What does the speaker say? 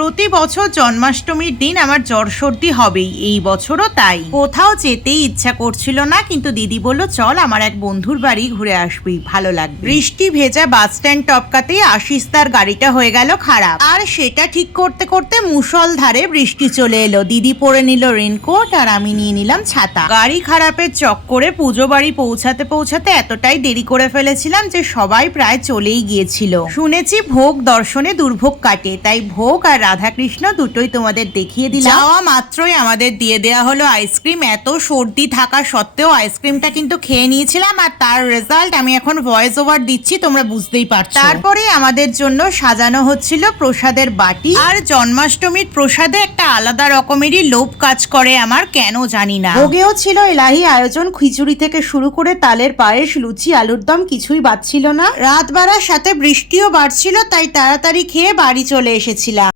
প্রতি বছর জন্মাষ্টমীর দিন আমার জ্বর সর্দি হবেই, এই বছরও তাই। কোথাও যেতেই ইচ্ছা করছিল না, কিন্তু দিদি বলল চল আমার এক বন্ধুর বাড়ি ঘুরে আসবি, ভালো লাগবে। বৃষ্টি ভেজা বাস স্ট্যান্ড টপকাতেই আশিস তার গাড়িটা হয়ে গেল খারাপ, আর সেটা ঠিক করতে করতে মুষলধারে বৃষ্টি চলে এলো। দিদি পরে নিল রেনকোট আর আমি নিয়ে নিলাম ছাতা। গাড়ি খারাপের চক্করে পুজো বাড়ি পৌঁছাতে পৌঁছাতে এতটাই দেরি করে ফেলেছিলাম যে সবাই প্রায় চলেই গিয়েছিল। শুনেছি ভোগ দর্শনে দুর্ভোগ কাটে, তাই ভোগ আর রাধাকৃষ্ণ দুটোই তোমাদের দেখিয়ে দিলাম। যাওয়া মাত্রই আমাদের দিয়ে দেওয়া হলো আইসক্রিম। এত সর্দি থাকা সত্ত্বেও আইসক্রিমটা কিন্তু খেয়ে নিয়েছিলাম, আর তার রেজাল্ট আমি এখন ভয়েস ওভার দিচ্ছি, তোমরা বুঝতেই পারছো। তারপরে আমাদের জন্য সাজানো হচ্ছিল প্রসাদের বাটি, আর জন্মাষ্টমীর প্রসাদে একটা আলাদা রকমেরই লোভ কাজ করে আমার, কেন জানি না। ভোগেও ছিল এলাহি আয়োজন, খিচুড়ি থেকে শুরু করে তালের পায়েস, লুচি, আলুর দম, কিছুই বাড়ছিল না। রাত বাড়ার সাথে বৃষ্টিও বাড়ছিল, তাই তাড়াতাড়ি খেয়ে বাড়ি চলে এসেছিলাম।